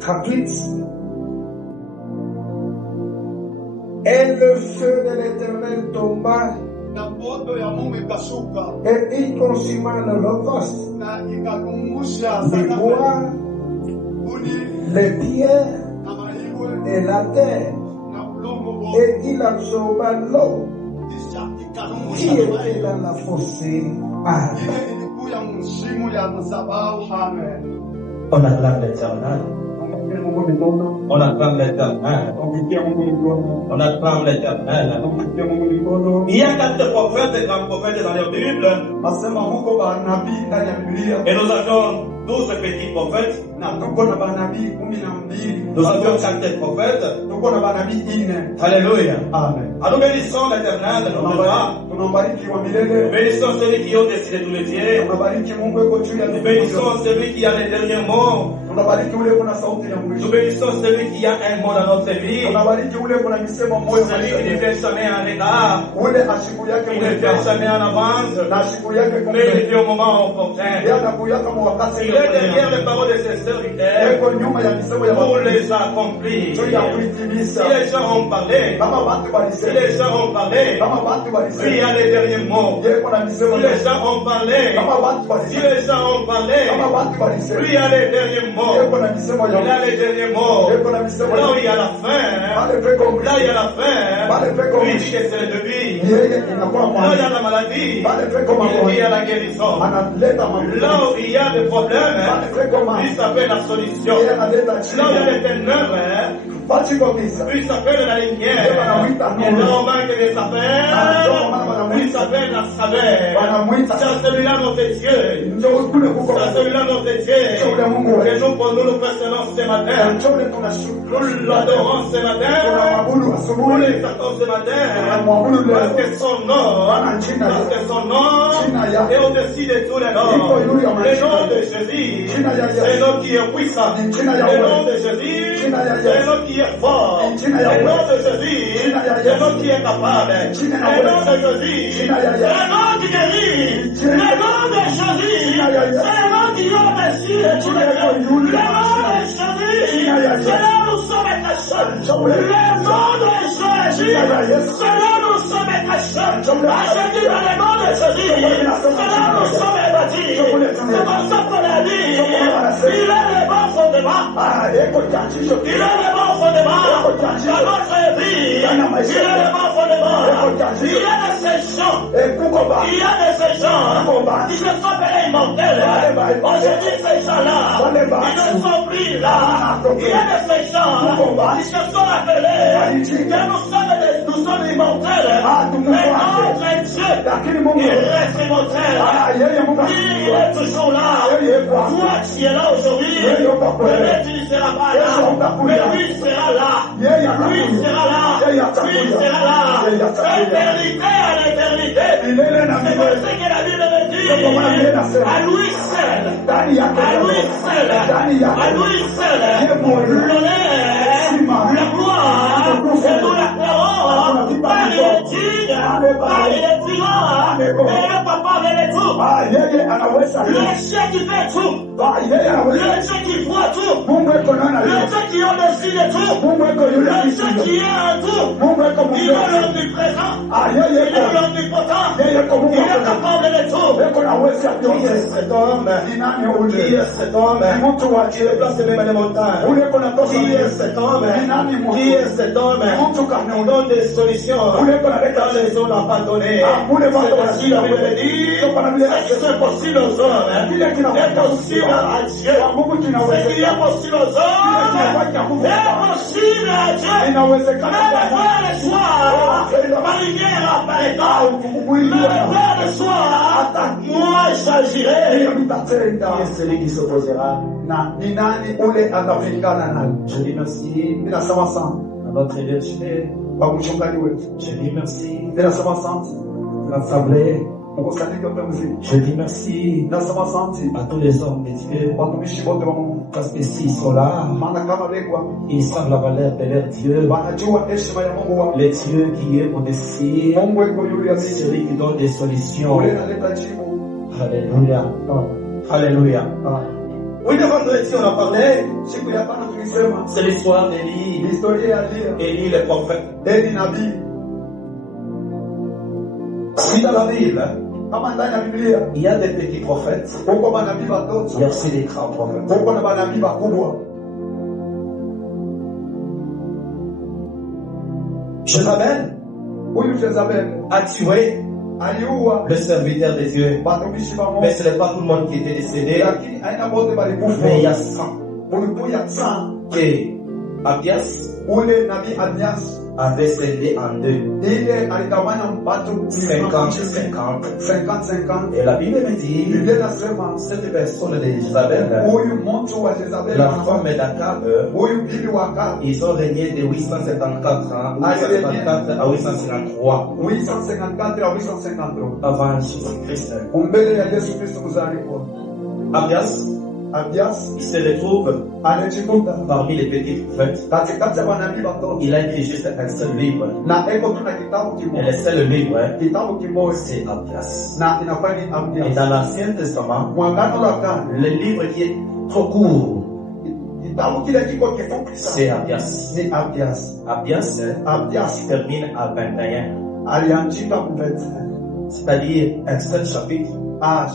38. Et le feu de l'Éternel tomba et il consuma l'holocauste, les bois, les pierres et la terre, et il absorba l'eau qui était dans la fossée. On acclame l'Éternel. On acclame l'Éternel. On acclame l'Éternel. Il y a 4 prophètes et grands prophètes dans la Bible. Et nous avons 12 petits prophètes. Nous avons 4 prophètes. Alléluia. Amen. Alors bénissons l'Éternel. Nous bénissons celui qui a décidé tous les dieux. Nous bénissons celui qui a les derniers mots. Nous bénissons celui qui a un mot dans notre vie. Celui qui ne fait jamais un retard. Il ne fait jamais en avance. Mais il fait au moment opportun. Il est derrière les paroles de ses serviteurs pour les accomplir. Si les gens ont parlé, si les gens ont parlé, il y a les derniers mots. Si les gens ont parlé, si les gens ont parlé, il y a les derniers mots. Il y a les derniers mots. Là où il y a la fin, là il y a la fin, il dit que c'est le début. Là il y a la maladie, il y a la guérison. Là où il y a des problèmes, il s'appelle la solution. Là où il y a les ténèbres, il s'appelle la lumière. Et là où manque des affaires, il s'appelle la saveur. C'est celui-là notre Dieu. C'est celui-là notre Dieu. Que nous précédons ce matin. Nous l'adorons ce matin. Nous l'exaltons ce matin. Parce que son nom est au-dessus de tous les noms. Le nom de Jésus, c'est un nom qui est puissant. Le nom de Jésus, c'est un nom qui est fort. Le nom de Jésus, c'est un nom qui est capable. Le nom de Jésus, c'est un nom qui guérit. Le nom de Jésus, c'est un nom qui est au-dessus de tous les noms. Le nom de Jésus, c'est là où nous sommes cachés. Le nom de Jésus, c'est là où nous sommes cachés. Jésus, dans le nom de Jésus, c'est là où nous sommes bâtis. C'est comme ça qu'on a dit. Il est le bon fondement. Il est le bon fondement. Dans notre vie, il est le bon fondement. Il y a des séjours. Il y a des séjours qui se sont appelés immortels. Aujourd'hui, ces gens-là, ils ne sont plus là. Il y a des séjours qui se sont appelés que nous sommes immortels. Mais notre Dieu, il reste immortel. Il est toujours là. Toi qui es là aujourd'hui, peut-être tu ne seras pas là. Mais lui sera là. Lui sera là. Lui sera là. Éternité à l'éternité. C'est comme ça que la Bible me dit. À lui seul. À lui seul. À lui seul. L'honneur, la gloire, et nous l'acclamons. Par les dignes, par les tyran, et le papa de tout. Le chien qui fait tout. Le chien qui voit tout. Le chien qui est au-dessus de tout. Le chien qui est en tout. Il est l'omniprésent. Il est l'omnipotent. Il est capable de tout. Qui est cet homme? Qui est cet homme? Qui déplace même les montagnes? Qui est cet homme? Qui est cet homme? On donne des solutions dans les zones abandonnées. C'est possible à vous le dire. C'est possible aux hommes. C'est possible à Dieu. Ce qui est possible aux hommes est possible à Dieu. Mais le voir le soir, ma lumière apparaîtra. Mais le voir le soir, moi j'agirai. Et celui qui s'opposera. Je dis merci à notre évêché. Je dis merci à l'Assemblée. Je dis merci à tous les hommes de Dieu. Parce que s'ils sont là, ils savent la valeur de leur Dieu. Le Dieu qui est au-dessus, celui qui donne des solutions. Alléluia. Alléluia. Oui, le vendredi, on a parlé. Siku ya tano tulisema C'est l'histoire d'Élie. historia ya Elia. Élie, le prophète. Eli nabii. Si dans la Bible, Kama ndani ya Biblia il y a des petits prophètes, huko manabii watoto, il y a aussi des grands prophètes. huko na manabii wakubwa. Jézabel Huyu Jezabel a tué aliua le serviteur de Dieu. watumishi wa Mais Mungu, ce n'est pas tout le monde qui était décédé. lakini aina wote walikufa. Mais il y a 100 Kulikuwa 100. que Abias Ule nabii Abias avait scellé en deux. ile aligawanya watu 50-50. 50-50. Et la Bible me dit, Biblia inasema cette personne de Jézabel, huyu mtu wa Jezabel, la femme d'Akab, huyu bibi wa Akabu, ils ont régné de 874 ans, 854 à 853 854 à 853 avant Jésus-Christ. umbele ya Yesu Kristo kuzaliwa. Abias, Abias il se retrouve anajikuta parmi les petits prophètes. katikati ya manabii watoto Il a écrit juste un seul livre. na eko tu na kitabu Et le kimoja, seul livre, kitabu kimoja c'est Abias. na inakuwa ni Et Abias. dans l'Ancien Testament, Mwagano la Kale, le livre qui est trop court, kitabu kile kiko kifupi c'est sana Abias. ni Abias. Abias Abias termine à 21, aliandika kubeti c'est-à-dire un seul chapitre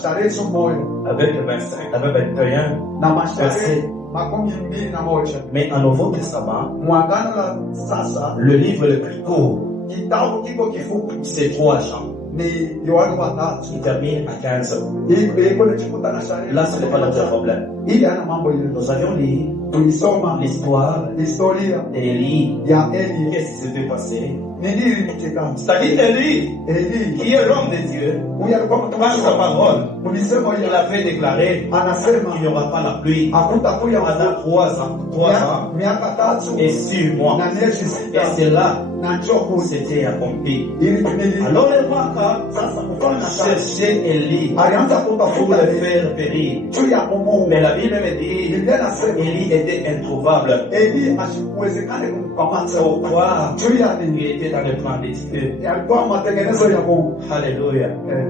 sharehe moja avec 25, avec 21 na masharehe versets. 21. Mais en Nouveau Testament, Mwagano la sasa le livre le plus court, kitabu kiko kifupi c'est 3 Jean, ni Yohana watatu. qui termine à 15. Iko najikuta na sharehe. Là, ce n'est pas notre problème. Hii ana mambo ile. Nous avions lu Tulisoma l'histoire historia d'Élie. ya Eli. Qu'est-ce qui s'était passé? Ni nini kilikatokea? C'est-à-dire Élie, Eli qui est l'homme de Dieu, huyu alikuwa par mtumishi sa wa parole, Tulisema il yeye avait déclaré anasema qu'il n'y aura pas la pluie hakutakuja pendant 3 ans, 3 ans miaka tatu et 6 mois. na miezi Et sita c'est là na njoo c'était accompli. ili tumili. Alors le roi Sasa kufanya kazi cherchait Élie alianza pour kutafuta le Eli faire périr. juu ya Mungu. Mais la Bible me dit Biblia inasema Élie était introuvable. Eli asikuwezekane kumkamata Pourquoi? juu ya Il nini? était dans le plan de Dieu. Alikuwa matengenezo ya Mungu. Alléluia.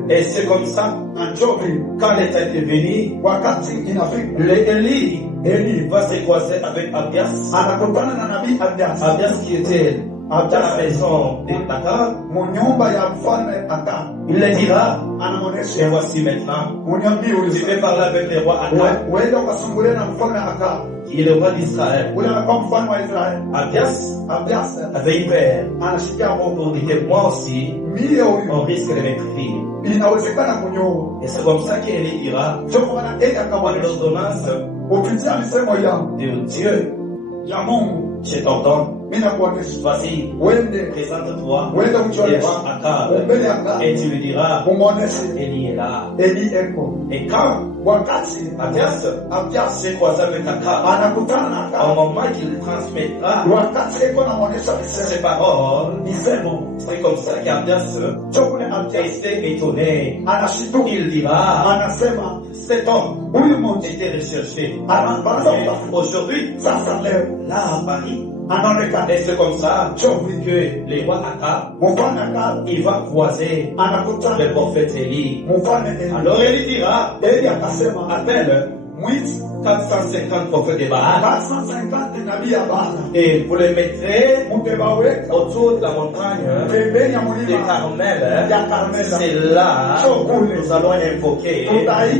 Et c'est comme ça, Na njoo quand l'État est venu, wakati inafika Élie Eli va se croiser avec Abias. anakutana na nabii Abias Abias qui était dans la maison d'Akab. munyumba ya mfalme Akabu. Il le dira, et Anamwonyesha voici maintenant, uniambie tu ule vais parler avec le roi Akab, uende ukasumbulie na mfalme Akabu. qui est le roi d'Israël. Ule anakuwa mfalme wa Israeli. Abias Abias avait une peur anashikia Mungu. pour dire que moi aussi, Mie huyu on risque de m'écrire. inawezekana kunyoa. Et c'est comme ça qu'Élie dira, Ndio kwa maana Eli en akamwonyesha l'ordonnance kupitia misemo ya de Dieu, ya Mungu, je t'ordonne, mimi nakuonyesha vas-y, uende présente-toi uende ujionyeshe devant Akab, mbele ya Akabu, et tu lui diras, umwonyeshe Élie est là. Eli eko. Et quand Wakati Abias Abias s'est croisé avec Akab, anakutana na au Akabu, moment qu'il transmettra wakati eko namwonyesha misemo ses paroles, misemo, c'est comme ça qu'Abias ndio kule Abias était étonné. anashituka, Il dira, anasema cet homme huyu mtu était recherché. anaanza Mais kutafuta. aujourd'hui, Sasa leo là à Paris, anaonekana et c'est comme ça ndio que le roi Akab, mfalme Akabu il va croiser anakutana le prophète Élie. mfalme Eli. Alors Élie dira, Eli akasema appelle mwiti 450 prophètes de Baal 450 nabii ya Bwana et vous les mettrez mutewaweka autour de la montagne pembeni ya de mlima Carmel. ya Karmela. C'est là que nous allons invoquer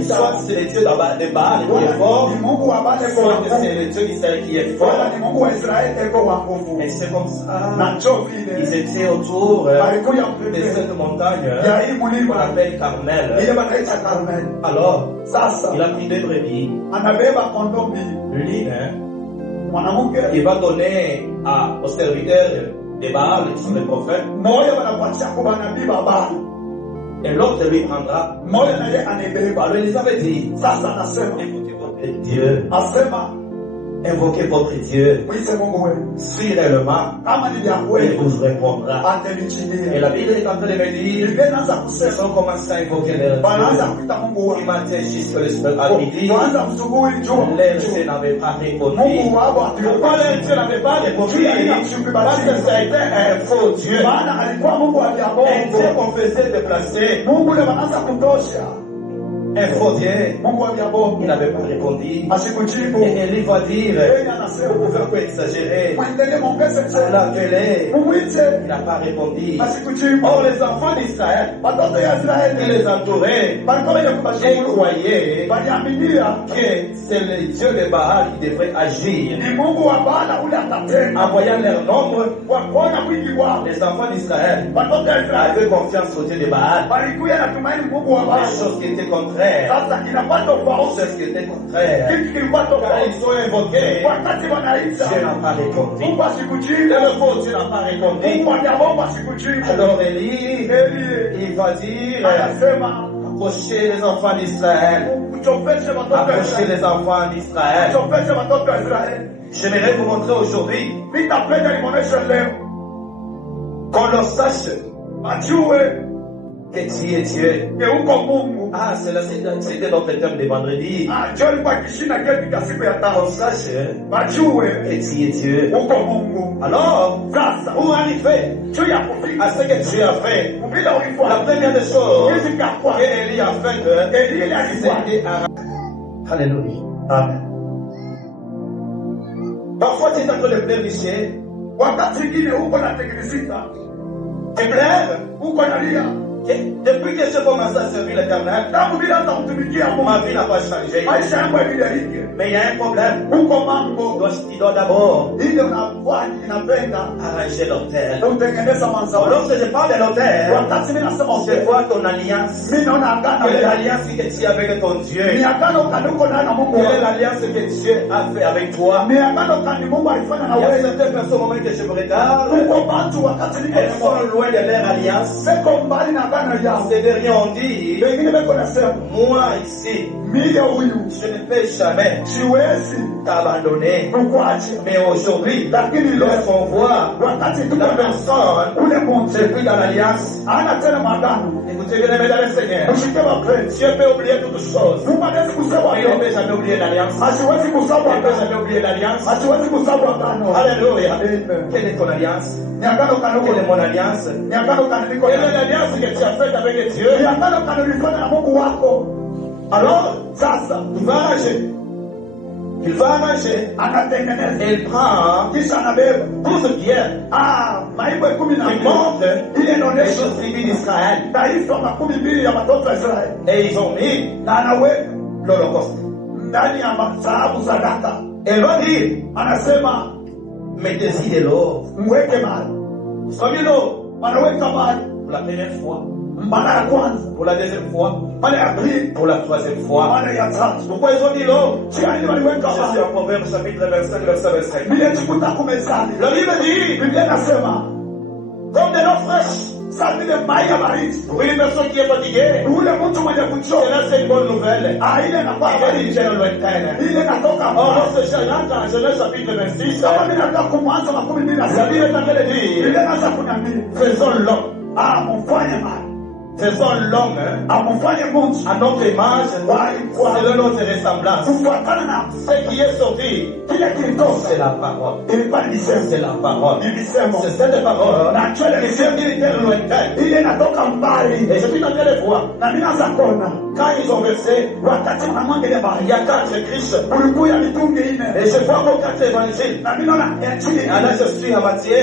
soit c'est le Dieu de Baal qui est fort, Ni Mungu wa Bwana eko soit wa nguvu, c'est le Dieu d'Israël qui est fort. wala ni Mungu wa Israeli eko wa nguvu. Et c'est comme ça Na njoo ils vile étaient autour walikuya de pembeni cette montagne ya hii qu'on mlima appelle Carmel. ile wanaita Karmeli. Alors, Sasa il a pris 2 brebis, anabeba kondoo mbili, l'une mwanamke il va donner aux serviteurs de Baal, qui sont les prophètes, mmoja wanapatia kwa nabii wa Bwana, et l'autre lui prendra. mmoja naye anabeba. Alors il avait dit, Sasa anasema invoquez votre Dieu, asema invoquez votre Dieu, mwite Mungu wenu, si réellement kama ni vya il kweli vous répondra. Et atanichilia. la Bible est en train de me dire, Biblia inaanza ils kusema ont commencé à invoquer leur wanaanza Dieu. kuita Mungu Du wao, matin jusqu'à à midi, kwanza msubuhi jua leur Dieu n'avait pas répondu. Mungu wao Pourquoi leur Dieu n'avait pas répondu? Parce que ça a été un faux Dieu. maana alikuwa Mungu Un Dieu aliyabongo. qu'on faisait déplacer. Mungu ule wanaanza kutosha. un faux Dieu, il n'avait pas répondu. Et Élie va dire, vous pouvez pas exagérer. Appelez. Il n'a pas répondu. Or, les enfants d'Israël, qui les entouraient, ils croyaient que c'est le Dieu de Baal qui devrait agir. En voyant leur nombre, les enfants d'Israël avaient confiance au Dieu de Baal. Les choses qui étaient contraires. Les choses qui étaient contraires. Quand ils sont invoqués, Dieu n'a pas répondu. Et le faux Dieu n'a pas répondu. Alors Élie, il va dire, approchez les enfants d'Israël. Approchez les enfants d'Israël. J'aimerais vous montrer aujourd'hui qu'on leur sache que tu es Dieu. Ah, c'était notre thème de vendredi. On sache que tu es Dieu. Alors, pour arriver à ce que Dieu a fait, la première des choses que Élie a fait, c'était à... Alléluia. Amen. Parfois, tu es en train de pleurnicher. Tu pleures. Depuis que j'ai commencé à servir l'Éternel, ma vie n'a pas changé. Mais il y a un problème. Il doit d'abord arranger l'autel. Lorsque je parle de l'autel, je vois ton alliance. Quelle est l'alliance que tu as avec ton Dieu? Quelle est l'alliance que Dieu a fait avec toi? Il y a certaines personnes au moment que je me regarde, elles sont loin de leur alliance. Ces derniers ont dit, moi ici, je ne peux jamais t'abandonner. Mais aujourd'hui, lorsqu'on voit la personne, c'est plus dans l'alliance. Écoutez bien, mesdames et seigneurs, Dieu peut oublier toutes choses. Mais il ne peut jamais oublier l'alliance. Il ne peut jamais oublier l'alliance. Alléluia. Quelle est ton alliance? Quelle est mon alliance? Quelle est l'alliance que tu as faite avec Dieu? Alors, il va arranger. Il va arranger. Il prend tout ce bien. Il montre les choses tribus d'Israël. Et ils ont mis l'Holocauste. Et il va dire, mettez-y de l'eau. Soyez l'eau. Pour la première fois. Pour la deuxième fois. Pour la troisième fois. Pourquoi ils ont dit l'eau? Je suis en Proverbe chapitre 25, verset 25. La Bible dit, comme de l'eau fraîche. Pour une personne qui est fatiguée, cela c'est une bonne nouvelle. Elle est déjà lointaine. Or, lorsque j'entends dans Genèse chapitre 26, la Bible est en train de dire, faisons l'homme. Faisons l'homme à notre image, selon notre ressemblance. Ce qui est sorti, c'est la parole. C'est la parole. C'est cette parole qui est lointaine. Et je suis en train de voir, quand ils ont versé, il y a 4 Christ. Et je vois vos 4 évangiles. Alors je suis à Matthieu.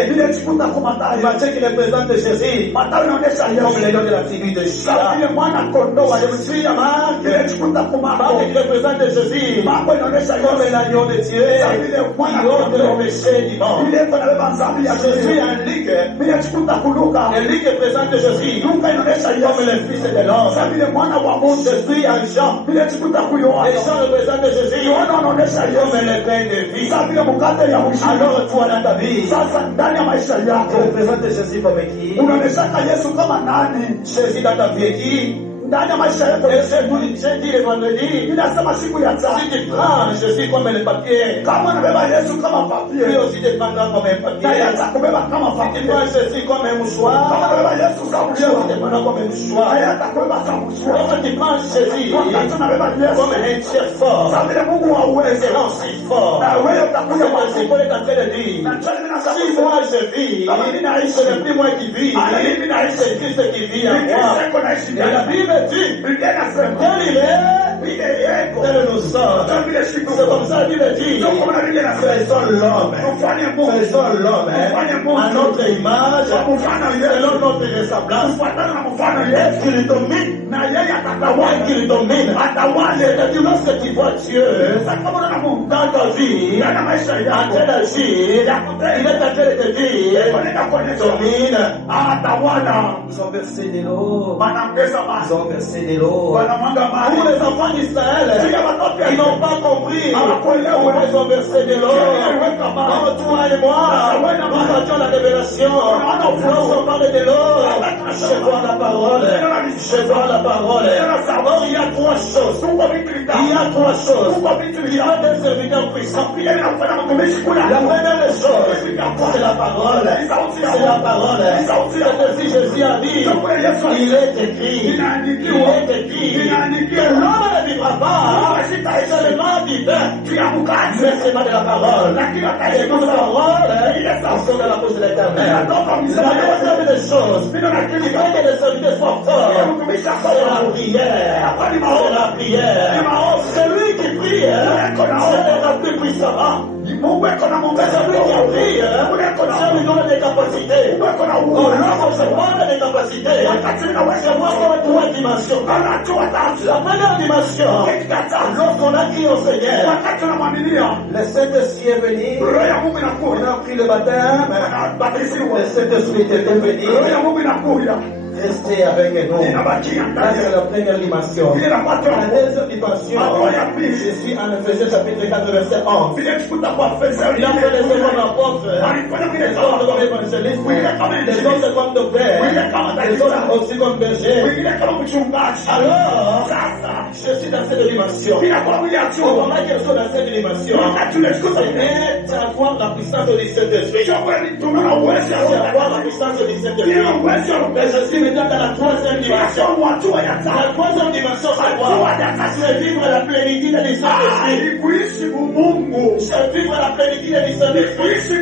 Matthieu qui représente Jésus comme le nom de la tribu de Juda. Je suis à Marc qui représente Jésus comme l'agneau de Dieu qui ôte le péché du monde. Je suis à Luc. Et Luc représente Jésus comme le fils de l'homme. Je suis à Jean. Et Jean représente Jésus comme le pain de vie. Alors toi dans ta vie, tu représentes Jésus comme qui? Jésus dans ta vie est qui? J'ai dit le vendredi, si tu prends Jésus comme le papier, lui aussi te prendra comme un papier. Si tu prends Jésus comme un mouchoir, lui aussi te prendra comme un mouchoir. Lorsque tu prends Jésus comme un chef fort, il sera aussi fort. C'est pour être en train de dire, si moi je vis, ce n'est plus moi qui vis, c'est Christ qui vit en moi. Et la Bible dit, tel nous sommes. C'est comme ça la Bible dit, faisons l'homme à notre image, selon notre ressemblance. Est-ce qu'il domine? Qu'il domine. C'est-à-dire lorsque tu vois Dieu dans ta vie, en train d'agir, il est en train de te dire, domine. Ils ont versé de l'eau. Ils ont versé de l'eau. Pour les enfants d'Israël, ils n'ont pas compris pourquoi ils ont versé de l'eau. Toi et moi, nous avions la révélation. Lorsqu'on parle de l'eau, je vois la parole. Je vois la parole. Or, il y a trois choses. Il y a trois choses. Il y a des serviteurs puissants. La première des choses, c'est la parole. C'est la parole. C'est si Jésus a dit, il est écrit que l'homme ne vivra pas seulement du pain, mais c'est pas de la parole. Et toute la parole, il est sorti de la bouche de l'Éternel. La deuxième des choses, qui fait que les serviteurs soient forts, c'est la prière. C'est la prière. Celui qui prie, c'est plus puissamment. Celui qui prie, ça lui donne des capacités. L'homme se donne des capacités. C'est voir trois dimensions. La première dimension, lorsqu'on a crié au Seigneur, le Saint-Esprit est venu, on a pris le baptême, le Saint-Esprit est venu. Restez avec nous. C'est la première dimension. La deuxième dimension, Jésus en Ephésiens chapitre 4 verset 11. Il a fait les secondes apôtres, les autres comme évangélistes, les autres comme docteurs, les autres aussi comme bergers. Alors, je suis dans cette dimension. Au moment que je suis dans cette dimension, c'est avoir la puissance du Saint-Esprit. C'est avoir la puissance du Saint-Esprit. Je suis dans la troisième dimension. La troisième dimension, c'est quoi? C'est vivre la plénitude du Saint-Esprit. C'est vivre la plénitude du Saint-Esprit. Je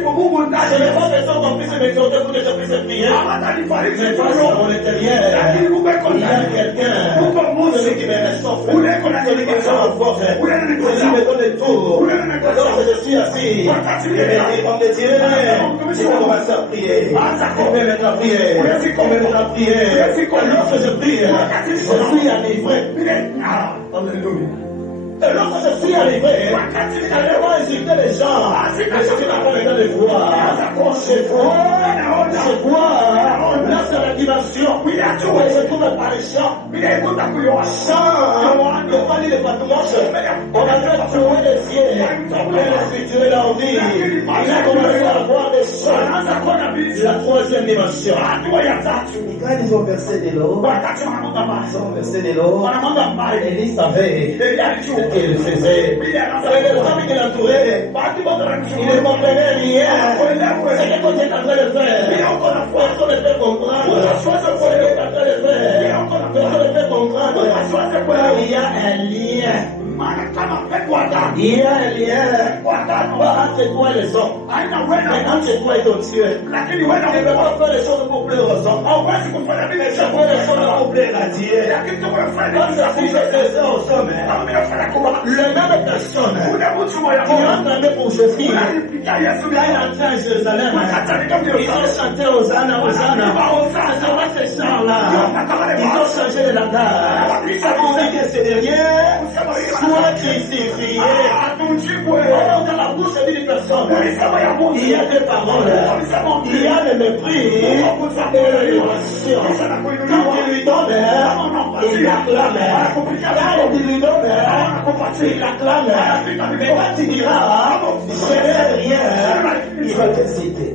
n'ai pas besoin qu'on puisse m'exhorter pour que je puisse prier. Mais parce qu'à mon intérieur, il y a quelqu'un, celui qui me réchauffe, celui qui me rend force, celui qui me donne le tour. Lorsque je suis assis, on me dit, tu vas commencer à prier. On me mettre à prier. On me mettre à prier. Lorsque je prie, je suis enivré. Alléluia. Et lorsque je suis arrivé, je n'ai pas insulté les gens. Mais je suis pas en train de voir. Je vois. Là, c'est la dimension. Et je trouve par les chants. Chants. Il faut dire les patrouilles. On a fait trouver les cieux. Et les spirituels en vie. Il a commencé à voir des chants. La troisième dimension. Quand ils ont versé de l'eau, Élie savait qu'il faisait. Et les hommes qui l'entouraient, ils ne comprenaient rien. C'est ce qu'on est en train de faire. Personne ne peut comprendre. Personne ne peut comprendre. Il y a un lien. Il y a un lien entre toi et les hommes. Mais entre toi et ton Dieu. Tu ne peux pas faire les choses pour plaire aux hommes. Tu peux faire les choses pour plaire à Dieu. Quand ça fait aux hommes, le même personne qui est entraîné pour Jésus, quand il est entré à Jérusalem, ils ont chanté Hosanna, Hosanna. C'est vrai ces chants-là, ils ont changé de langage. Ça veut dire que c'est derrière, soit crucifié. Or, dans la bouche d'une personne, il y a des paroles, il y a le mépris et l'émotion. Quand tu lui donnes, il acclame. Quand tu lui donnes, il acclame. Mais quand tu diras, je n'ai rien, il va te citer.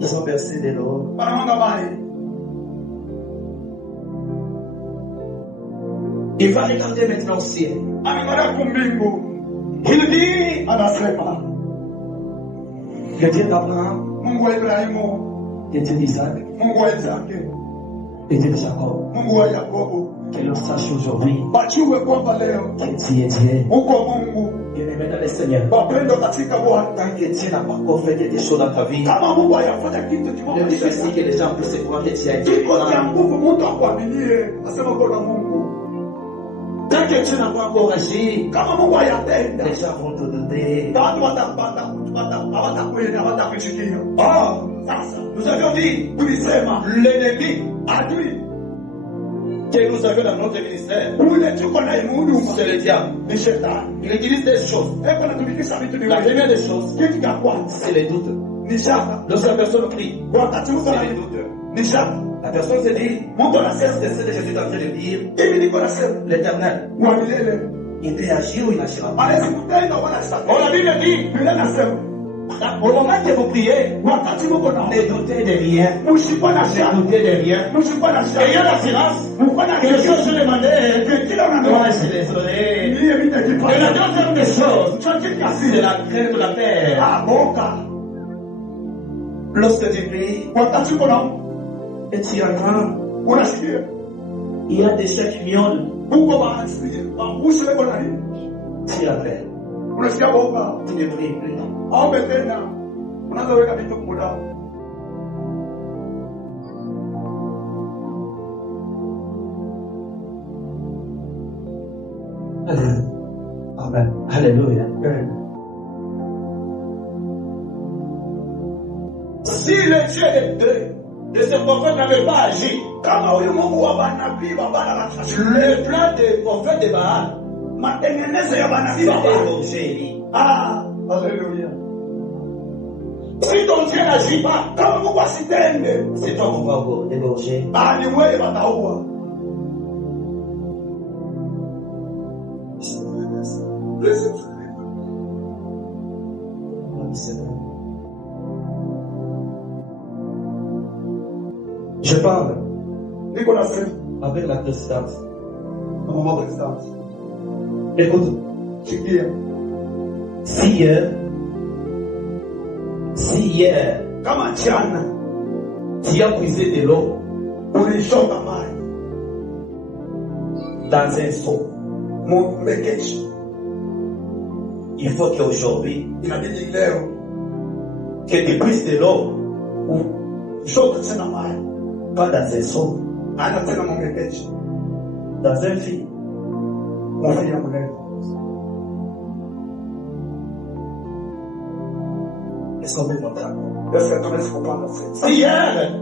Ils ont versé de l'eau. Il va regarder maintenant au ciel. Il dit, le Dieu d'Abraham, le Dieu d'Isaac, le Dieu de Jacob. Que l'on sache aujourd'hui Bajue kwamba leo que tu es Dieu. uko Mungu. Bien-aimé dans le Seigneur, Wapendwa katika Bwana. tant que Dieu n'a pas encore fait quelque chose dans ta vie, Kama Mungu hayafanya kitu ne kimoja fais si que les gens puissent croire que tu as été kiko cha croyant. nguvu, mtu akuaminie asema kuna Mungu. Tant que tu n'as pas encore agi, Kama Mungu hayatenda, les gens vont te douter. watu hawatakuitikia. Sasa Nous avions dit, tulisema l'ennemi adui que nous avions dans notre ministère, ule tuko naye mhuduma c'est le diable. ni shetani. Il utilise des choses. Eko anatumikisha vitu La viwili. première des choses, Kitu cha kwanza c'est les doutes. ni shaka. Lorsque la personne prie, Wakati mtu c'est les ana doutes. ni shaka, La personne se dit, Mungu anasema c'est ce que je suis en train de dire. hivi niko nasema L'Éternel, wa milele Il peut agir ou il n'agira pas. hawezi kutenda wala oh, la sasa. Bible dit, Biblia inasema au moment que vous priez, wakati mko na Ne doutez de rien. msikuwa na Ne shaka, doutez de rien. msikuwa na ayez shaka, l'assurance mko na que ce que je demandais, que kila Moi, unandoa je les aurai. ndiye mimi et la nikipata deuxième des choses, chochote c'est kiasi la crainte de la paix. boka. Lorsque tu pries Wakati uko na et tu entends, unasikia il y a des chats qui miaulent. uko baasi bambushi leko na nini, Tu appelles. unasikia boka Tu ne pries plus. au tena unaanza weka vitu muda. Amen. Alléluia. Si le Dieu de ce prophète n'avait pas agi, Kama huyu Mungu wa manabii wa Bwana watatu, le plan des prophètes de Baal, matengenezo ya manabii wa C'était Bwana. l'objet. Haleluya. si ton Dieu n'agit pas, Kama Mungu asitende, C'est toi qu'on va encore débaucher. ni wewe wataua. Je parle Niko nasema avec la distance. na mama wa distance. Écoute, Sikia. si hier, Kama jana tu as puisé de l'eau ulishota maji dans un seau, mmekeshi, il faut qu'aujourd'hui, inabidi leo que tu puisses de l'eau, shota tena maji, pas dans un seau, ana tena mmekeshi, dans un fil. mfanya mleo. Est-ce qu'on peut monter encore? Est-ce que tunaweza kupanga sasa? si hier,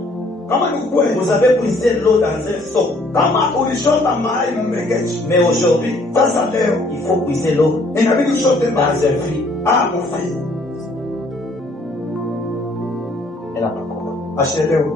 Kama ni kweli, Vous avez puisé l'eau dans un seau, kama ulishota maji mmekeshi, mais aujourd'hui, sasa leo il faut puiser l'eau inabidi ushote dans maji un fil. mfi Elle n'a pas compris. ashelewe.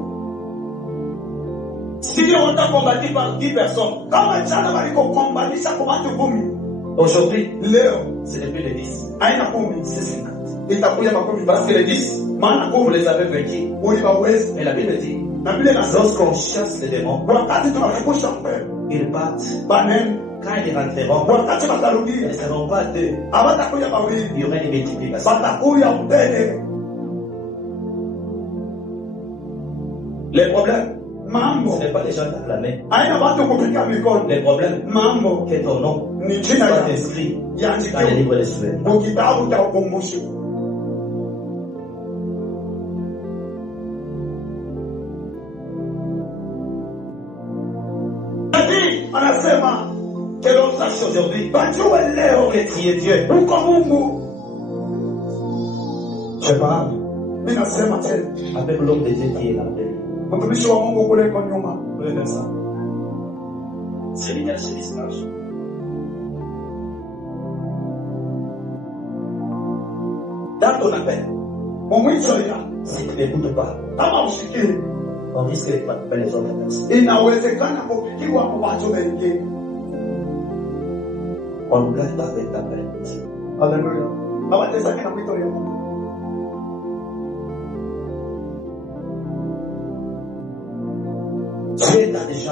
si on t'a combattu par 10 personnes, Kama jana walikokombanisha kwa watu 10, Aujourd'hui, leo ce n'est plus les 10, haina 10, c'est 50. itakuja makumi Parce que basi. les 10, Maana vous 10 les avez vaincus. ulibaweza. Et la Bible dit, Na vile nasema lorsqu'on chasse les démons, wakati tunakumbusha mbele ils partent. banene, Quand ils rentreront, wakati ils watarudia ne seront pas deux. hawatakuja mawili, Il y aura une multiplication. watakuja utele. les problèmes, Mambo Ce n'est pas les gens dans la main. haina watu kupiga mikono. Les problèmes, Mambo que ton nom ni jina soit ya inscrit dans le yaandikiwa livre des souvenirs. kwa kitabu cha ukumbusho. Anasema Que l'on sache aujourd'hui bajue leo que tu es Dieu. uko Mungu. Je parle Mimi nasema tena, avec l'homme de Dieu qui est là. mtumishi wa Mungu kule kwa nyuma, Oui, comme ça. C'est l'énergie du dimanche. Dans ton appel, mumwicho ya si tu n'écoutes pas, kama usikii, on risque de tromper les autres personnes. inawezekana kufikiwa kwa watu wengine. On ne blague pas avec ta plainte. Haleluya. Hawatesaki na mwito ya Mungu. Dieu est dans les gens.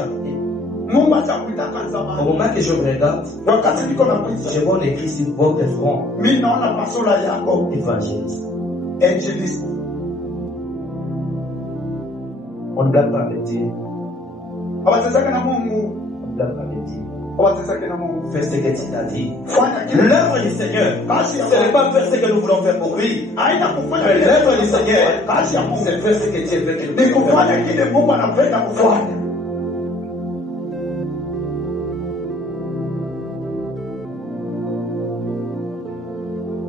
Mungu atakuitaka Au zamani. moment que je me regarde, Wakati niko na kuita, je vois écrit sur votre front mimi naona pasura yako évangéliste. evangelist. On ne blague pas avec Dieu. Hawatesaki na Mungu. On ne l'après-midi. Wateseke na Mungu. Fais ce que tu as dit. Fanya kile. L'œuvre du Seigneur, ce n'est pas faire ce que nous voulons faire pour lui. Haina kufanya kile. L'œuvre du Seigneur, Kazi ya Mungu. c'est faire ce que Dieu veut que nous Ni puissions kufanya faire. kile Mungu anapenda kufanya.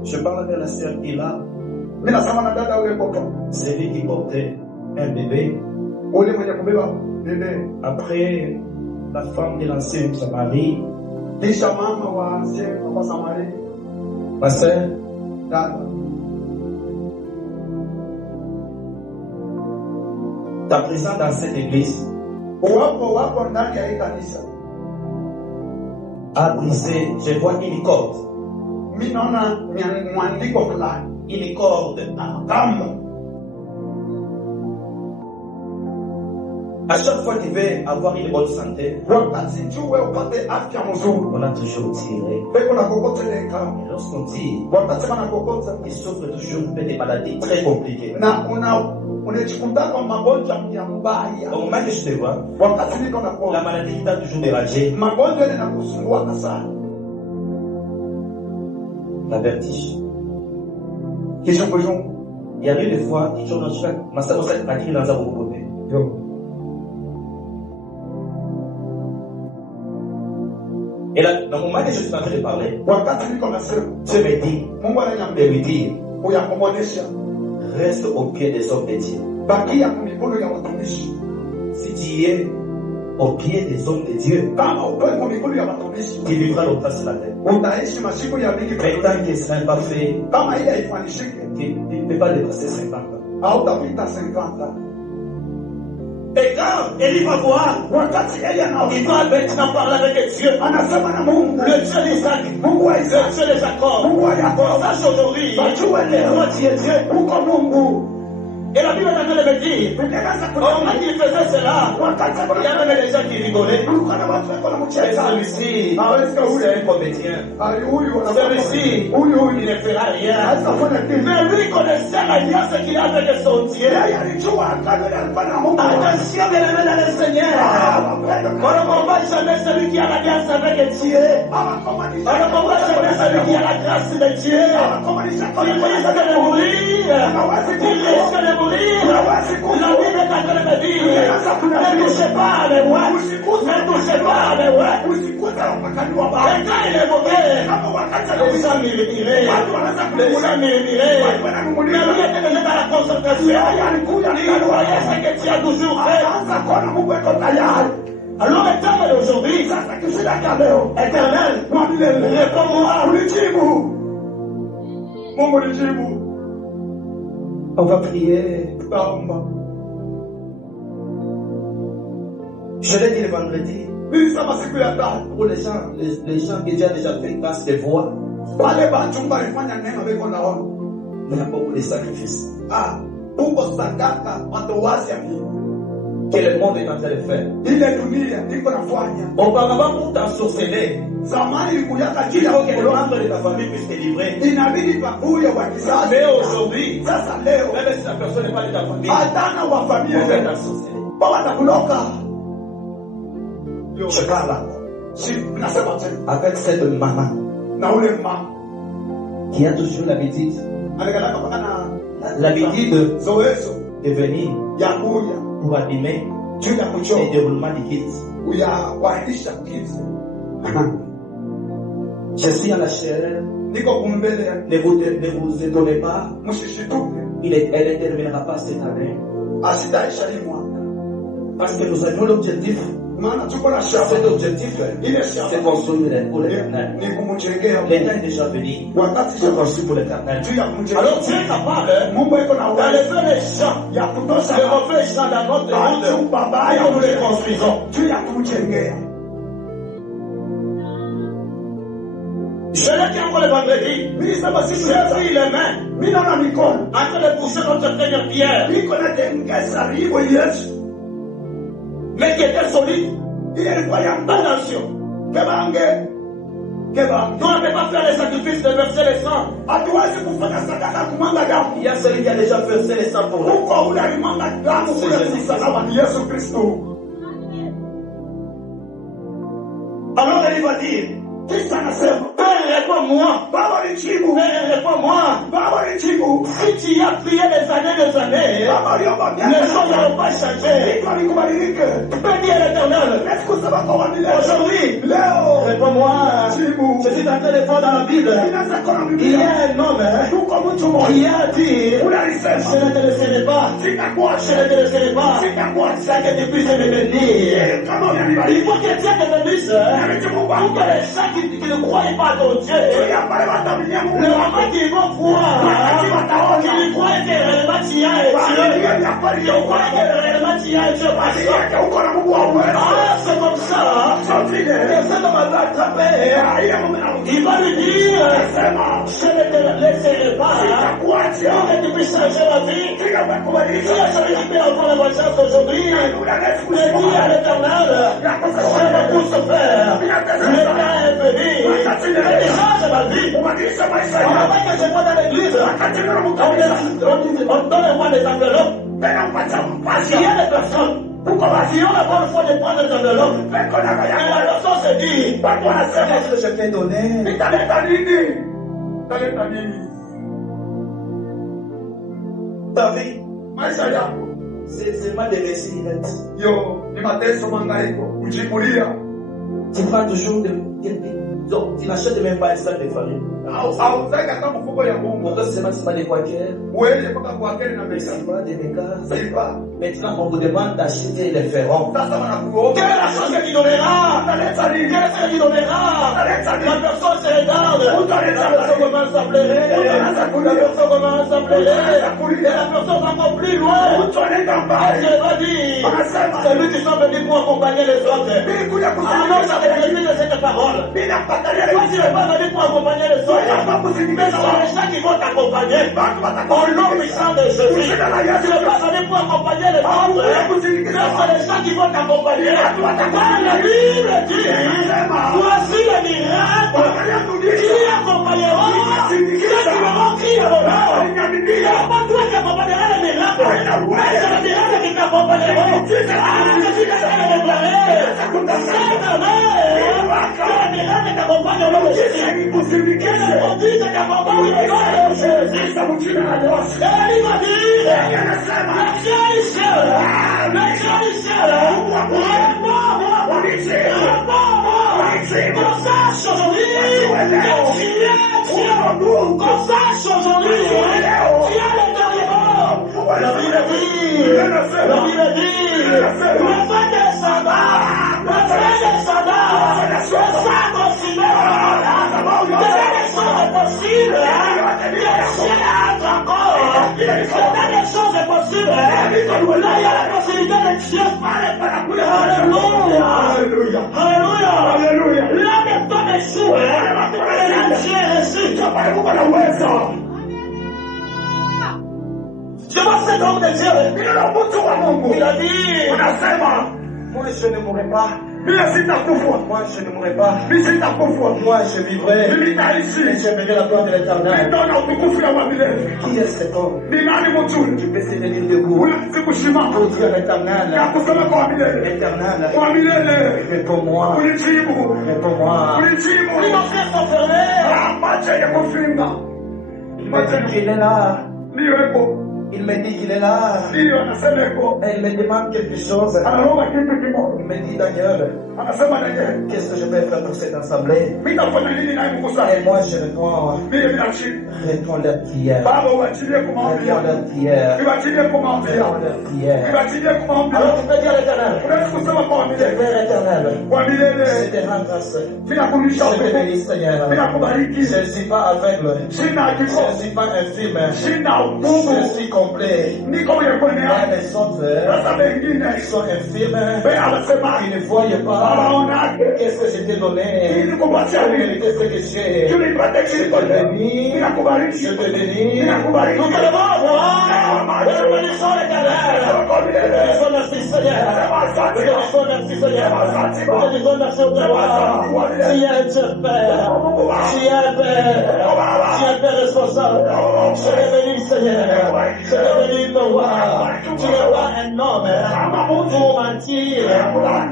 Je parle de la sœur qui est là, Mimi nasema na dada ule papa. c'est lui qui portait un bébé. Ule mwenye kubeba bebe. Après, la femme de l'ancien Samarie, Kisha mama wa Asie wa Samaria. ma sœur, Dada. ta présence dans cette église Wapo ndani ya hii kanisa. a brisé, je vois une corde. Mimi naona mwandiko fulani. Une corde. Kamba. À chaque fois qu'il veut avoir une bonne santé, Wakati jue upate afya mzuri. on a toujours tiré. Beko na kokote ile kamba. Et lorsqu'on tire, Wakati wana kokota. il souffre toujours des maladies très compliquées. Na unajikuta kwa magonjwa ya mbaya. Au moment que je te vois, Wakati niko na la kwa maladie t'a toujours dérangé. magonjwa yanakusumbua sana. La vertige. Kizunguzungu. Il y a eu des fois, il y a chaque massage à qui dans un côté. Et là, dans le moment que je suis en train de parler, Wakati niko na sema. Dieu me dit Mungu de ananiambia lui dire, uyakumonesha. reste au pied des hommes de Dieu. Bakia kwa mikono ya watumishi. Si tu es au pied des hommes de Dieu, Kama uko kwa mikono ya watumishi. tu vivras longtemps sur la terre. Utaishi masiku ya mingi Mais tant que cela n'est pas fait, kama ile haifanishiki. tu ne peux pas dépasser 50 ans. Hautapita 50 ans. Et quand Élie va voir, Wakati Eli il va maintenant parler avec Dieu. anasema na Mungu. Le Dieu d'Isaac, Mungu wa le Isaka. Dieu de Jacob. Mungu wa Yakobo. Sache aujourd'hui, Wajue leo. toi tu es Dieu. Uko Mungu. Et la Bible est en train de me dire, Nikaanza au moment qu'il faisait cela, wakati il y avait des gens qui rigolaient. kulikuwa na watu wako na Et mcheza. celui-ci, Hawezi c'est kauli. un comédien. Huyu Celui-ci, huyu il ne fera rien. hatafanya kitu. Mais lui connaissait l'alliance qu'il a avec son Dieu. Yeye alijua agano ile alikuwa na Mungu. Attention, bien-aimé dans le Seigneur. On ne combat jamais celui qui a l'alliance avec Dieu. On ne combat jamais celui qui a la grâce de Dieu. Il risque de mourir. Il risque de mourir. La Bible est en train de me dire, ne touchez pas les rois. Ne touchez pas les rois. Et quand il est mauvais, les gens murmuraient. Les gens murmuraient. Mais lui était déjà dans la concentration. Il voyait ce que tu as toujours fait. Alors l'éternel d'aujourd'hui, éternel, réponds-moi. Mungu nijibu. On va prier. Taomba. Je l'ai dit le vendredi. Nilisema siku ya tatu. Pour les gens qui ont déjà fait grâce de voix, Wale bachumba walifanya neno beko naona. il y a beaucoup de sacrifices Uko sadaka matowazi ya Mungu. que le monde est en train de faire. Ile dunia iko nafanya. Auparavant, pour t'ensorceler, Zamani ilikuyaka il kila faut que le mkono. membre de ta famille puisse te livrer. Inabidi bakuye wa kizazi. Mais aujourd'hui, Sasa leo même si la personne n'est pas de ta famille, hatana wa on familia va zetu. t'ensorceler. Baba atakuloka. Je parle encore Si nasema tena. avec cette maman Na ule mama. qui a toujours l'habitude Alikalaka mpaka na de zoezo venir ya kuya. pour animer Juu ya le kuchoka. déroulement du kit. Kuyawahisha kizi. Je suis à la chair, Niko kumbele. ne vous étonnez pas, Msishituke. elle n'interviendra pas cette année. Asitaisha hii mwaka. Parce que nous avons l'objectif. Maana tuko na shamba. Cet objectif, Ile c'est shamba. construire pour l'éternel. Ni kumjengea L'état est déjà venu. wakati C'est construit pour l'éternel. juu ya kumjengea. Alors Dieu est capable Mungu iko na uwezo d'enlever les champs, ya kutosha de refaire les champs dans notre watu monde babaya et nous les construisons. juu ya kumjengea. Je l'ai dit encore le vendredi. Mimi sema J'ai sisi pris les mains mimi naona mikono en train de pousser notre Seigneur Pierre, iko na tengeza ribo Yesu mais qui était solide. ile ilikuwa ya mbaya. Attention, Kebange nous ne pouvons pas faire les sacrifices de verser les sangs. hatuwezi kufanya sadaka kumwanga damu. Il y a celui qui a déjà versé les sangs pour nous. Huko ule alimwanga damu kule msalaba ni Yesu Kristo. il va dire? Qu'est-ce que ça sert? Père, réponds-moi. Baba ni chibu. Père, réponds-moi. Baba ni chibu. Si tu as prié des années, Baba liomba les choses n'ont pas changé. Iko ni kubalilike. Tu peux dire à l'Éternel. Est-ce que ça va commencer Aujourd'hui, leo? réponds-moi. Chibu. Je suis en train de voir dans la Bible. Inaanza kwa Il y Biblia. a un homme Tuko mtu mmoja. qui a dit, Unalisema. je ne te laisserai pas. Je Sitakuacha. ne te laisserai pas. Sitakuacha. Ça que tu puisses me bénir. Kama Il unanibariki. faut que Dieu te bénisse. Pour que les gens qui ne croient pas à ton Dieu, Pale watamlia Mungu. le moment qu'ils vont croire, qu'ils croient que réellement tu as un Dieu, qu'ils croient que réellement tu as un Dieu puissant. Yake uko na Mungu wa uwezo. Ah, c'est comme ça Sio vile. que cet homme va attraper. Haya mume na mke. Il va lui dire, Sema. je ne te laisserai pas. Sitakuacha. Pour que tu puisses changer la vie. Kila Si umekubaliza. la celui qui peut avoir la bonne chance aujourd'hui, Unaleta le dis à l'Éternel, je vais tout se faire. Le temps est venu. Et change ma vie. Kubadilisha maisha On yako. va que je vois dans l'église. Wakati neno mkabisa. On donne-moi des enveloppes. Tena mpacha S'il y mpasha. a des personnes qui ont la bonne foi de prendre des enveloppes, Peko na et kaya. la personne se dit, Watu wanasema. qu'est-ce que je t'ai donné? Nitaleta nini? Nitaleta nini? Ta vie, Maisha yako. c'est seulement des récits directs. Yo, ni mateso mangaiko. Kujimulia. Tu prends toujours donc, tu n'achètes même pas un sac de famille. Hautaki hata mfuko ya Mungu. Pourquoi c'est des quakers? Uende mpaka kwa akili na mesa. C'est pas des mécas. Sifa. Maintenant, on vous demande d'acheter les ferrons. Sasa wanakuomba. Quelle est la chose qui donnera? Utaleta nini? Quelle est ce qui donnera? Utaleta La nini? personne se regarde. La personne commence à pleurer. La personne commence à pleurer. Et la personne va encore plus loin. Mtu anaenda mbali. Je va dire, c'est lui qui sont venus pour accompagner les autres. Mimi kuja Alors, kusikiliza. ça veut dire cette parole. Mimi napatalia Toi, tu n'es pas venu pour accompagner les autres. Mais ce sont les gens qui vont t'accompagner. Au nom puissant de Jésus. Tu n'es pas venu pour accompagner les autres. Mais ce sont les gens qui vont t'accompagner. Dans la Bible dit, voici les miracles qui accompagneront ceux qui m'auront crié à mon nom. Il n'y a pas toi qui accompagneras les miracles. Mais c'est les miracles qui t'accompagneront. Ah, je suis en train de déclarer. Cette année, que les miracles t'accompagnent au nom de Jésus. Que les prodiges t'accompagnent au nom de Jésus. Et il va dire, le ciel est ciel. Le ciel est ciel. Réponds-moi. Réponds-moi. Qu'on sache aujourd'hui que tu es qu'on sache aujourd'hui tu es le dernier. La Bible dit, le fait des soldats, le soit possible. Des choses possibles. Des choses encore. Des choses possibles. Là, il y a la possibilité de Dieu. Alléluia. Alléluia. Alléluia. Là, le temps est sous. Et là, Dieu est reçu. Mungu ana uwezo. Je vois cet homme de Dieu. Ndio mtu wa Mungu. Il a dit, Unasema, moi je ne mourrai pas. mimi sitakufa. Moi je ne mourrai pas. Mimi sitakufa. Moi je vivrai. Mimi Et nitaishi. je verrai la gloire de l'Éternel. Nitaona utukufu ya milele. Qui est cet homme Ni nani mtu? qui peut se tenir debout Unaweza kusimama pour dire à na l'Éternel, kusema kwa milele. Éternel, Kwa milele. réponds-moi, Unijibu. réponds-moi. Unijibu. Oui, mon frère, son frère. Macho ya kufimba. Il me dit qu'il est là. Niwepo. Il me dit qu'il est là. Ndio anasema yuko. Et il me demande quelque chose. Anaomba kitu kimoja. Il me dit Daniel, Anasema naye. qu'est-ce que je peux faire pour cette assemblée? Mimi nafanya nini naye Mungu sana? Et moi je réponds, Mimi ninachini. réponds leur prière. Baba uachilie kumwambia. Réponds leur prière. Uachilie kumwambia. Réponds leur prière. Uachilie kumwambia. Alors tu peux dire à l'Éternel, Unaweza kusema kwa milele. Père éternel, Kwa je milele. te rends grâce. Mimi nakulisha Je te upepo. bénis Seigneur. Mimi nakubariki. Je ne suis pas aveugle. Sina Je kifo. ne suis pas infirme. Sina Je upungu. suis complet. Niko mwenye Il y kwenye a des autres sasa wengine. qui sont infirmes, Wewe anasema qui ne voient pas. hawaonake. Qu'est-ce que je t'ai donné? Ili kumwachia Pour nini? mériter ce que j'ai. Ili nipate Je kitu. te bénis. Mimi nakubariki. Je te bénis. Mimi nakubariki. Nous te levons, moi. Et nous bénissons l'Éternel. Kwa Nous te milele. disons merci Seigneur. Nous te disons merci Seigneur. Nous te disons merci au Père. Tu es un Dieu Père. Tu es un Père. Tu es un Père responsable. Je te bénis Seigneur. Je te bénis ton roi. Tu es roi un homme pour mentir.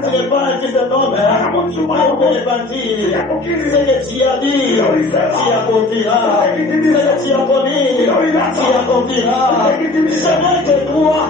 Tu n'es pas un fils d'un homme pour mentir. Ce que tu as dit, tu accompliras. Ce que tu as promis, tu accompliras. Je veux te croire.